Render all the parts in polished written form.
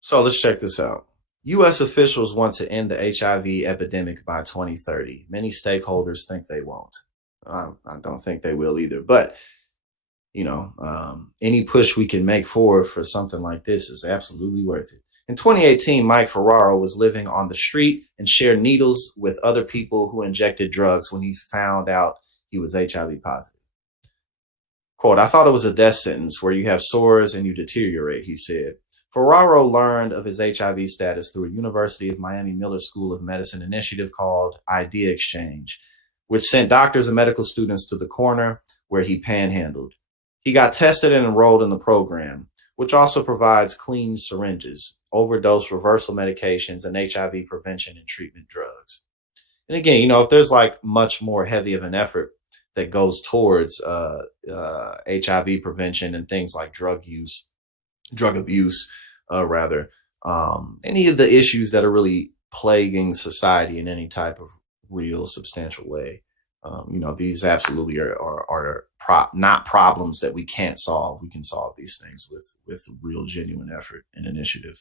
So let's check this out. U.S. officials want to end the HIV epidemic by 2030. Many stakeholders think they won't. I don't think they will either. But any push we can make forward for something like this is absolutely worth it. In 2018, Mike Ferraro was living on the street and shared needles with other people who injected drugs when he found out he was HIV positive. Quote, I thought it was a death sentence where you have sores and you deteriorate, he said. Ferraro learned of his HIV status through a University of Miami Miller School of Medicine initiative called Idea Exchange, which sent doctors and medical students to the corner where he panhandled. He got tested and enrolled in the program, which also provides clean syringes, overdose reversal medications, and HIV prevention and treatment drugs. And again, if there's like much more heavy of an effort that goes towards HIV prevention and things like drug abuse, rather, any of the issues that are really plaguing society in any type of real substantial way. These absolutely are not problems that we can't solve. We can solve these things with real genuine effort and initiative.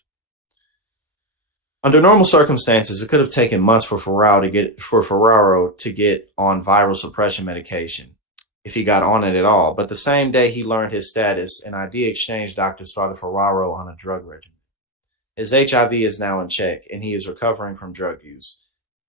Under normal circumstances, it could have taken months for Ferraro to get on viral suppression medication, if he got on it at all. But the same day he learned his status, an Idea Exchange doctor started Ferraro on a drug regimen. His HIV is now in check, and he is recovering from drug use.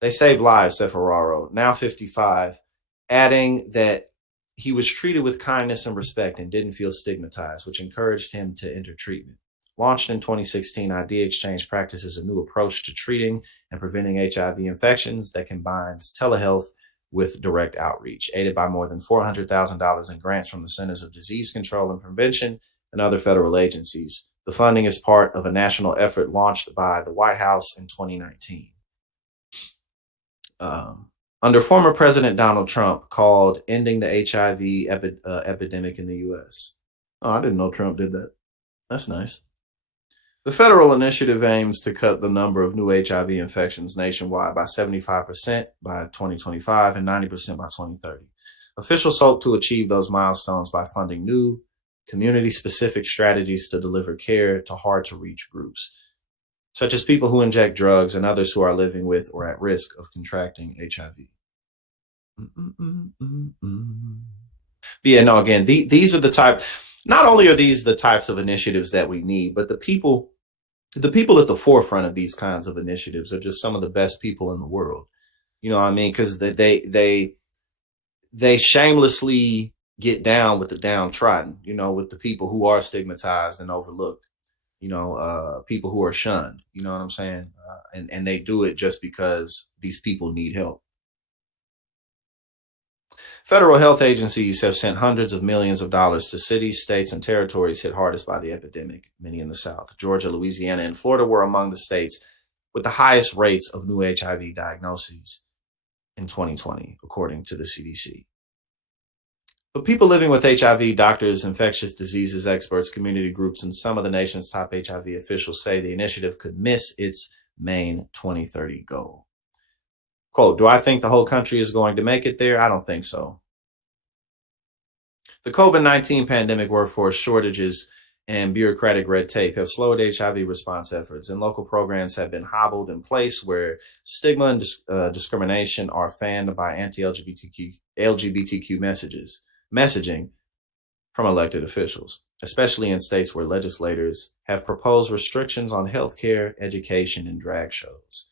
They saved lives, said Ferraro, now 55, adding that he was treated with kindness and respect and didn't feel stigmatized, which encouraged him to enter treatment. Launched in 2016, Idea Exchange practices a new approach to treating and preventing HIV infections that combines telehealth with direct outreach, aided by more than $400,000 in grants from the Centers of Disease Control and Prevention and other federal agencies. The funding is part of a national effort launched by the White House in 2019. Under former President Donald Trump, called ending the HIV epidemic in the U.S. Oh, I didn't know Trump did that. That's nice. The federal initiative aims to cut the number of new HIV infections nationwide by 75% by 2025 and 90% by 2030. Officials hope to achieve those milestones by funding new, community-specific strategies to deliver care to hard-to-reach groups, such as people who inject drugs and others who are living with or at risk of contracting HIV. But yeah, no, again, these are the type, not only are these the types of initiatives that we need, but the people at the forefront of these kinds of initiatives are just some of the best people in the world. You know what I mean? Because they shamelessly get down with the downtrodden, with the people who are stigmatized and overlooked, people who are shunned, you know what I'm saying? And they do it just because these people need help. Federal health agencies have sent hundreds of millions of dollars to cities, states, and territories hit hardest by the epidemic, many in the South. Georgia, Louisiana, and Florida were among the states with the highest rates of new HIV diagnoses in 2020, according to the CDC. But people living with HIV, doctors, infectious diseases experts, community groups, and some of the nation's top HIV officials say the initiative could miss its main 2030 goal. Quote, do I think the whole country is going to make it there? I don't think so. The COVID-19 pandemic, workforce shortages, and bureaucratic red tape have slowed HIV response efforts, and local programs have been hobbled in place where stigma and discrimination are fanned by anti-LGBTQ messaging from elected officials, especially in states where legislators have proposed restrictions on healthcare, education, and drag shows.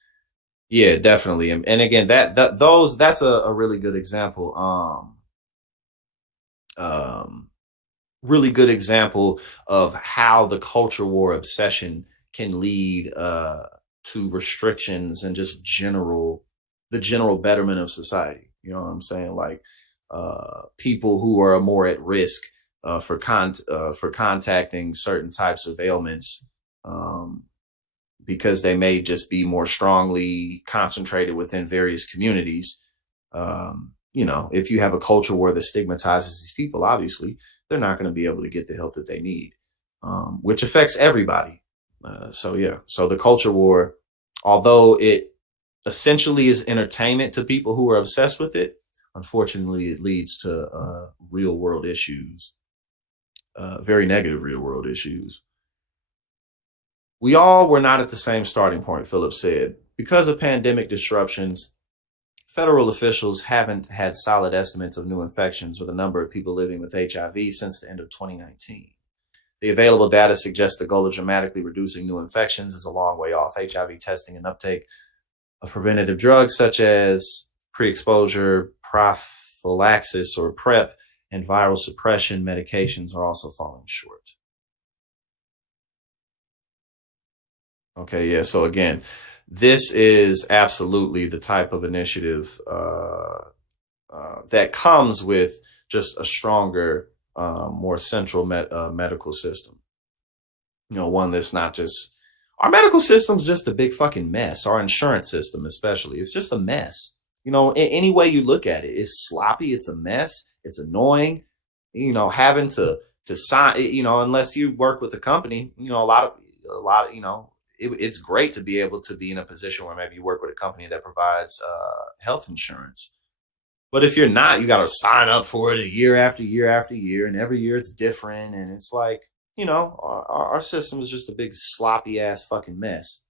Yeah, definitely. And again, that's a really good example. Really good example of how the culture war obsession can lead to restrictions and just the general betterment of society. You know what I'm saying? Like people who are more at risk for contacting certain types of ailments. Because they may just be more strongly concentrated within various communities. If you have a culture war that stigmatizes these people, obviously, they're not going to be able to get the help that they need, which affects everybody. So the culture war, although it essentially is entertainment to people who are obsessed with it, unfortunately, it leads to real world issues, very negative real world issues. We all were not at the same starting point, Phillips said. Because of pandemic disruptions, federal officials haven't had solid estimates of new infections or the number of people living with HIV since the end of 2019. The available data suggests the goal of dramatically reducing new infections is a long way off. HIV testing and uptake of preventative drugs such as pre exposure prophylaxis or PrEP and viral suppression medications are also falling short. Okay, yeah. So again, this is absolutely the type of initiative that comes with just a stronger, more central medical system. One that's not just our medical system's just a big fucking mess. Our insurance system, especially, it's just a mess. Any way you look at it, it's sloppy. It's a mess. It's annoying. Having to sign. Unless you work with a company, a lot of it's great to be able to be in a position where maybe you work with a company that provides health insurance. But if you're not, you got to sign up for it a year after year after year, and every year it's different. And it's like, our system is just a big sloppy ass fucking mess.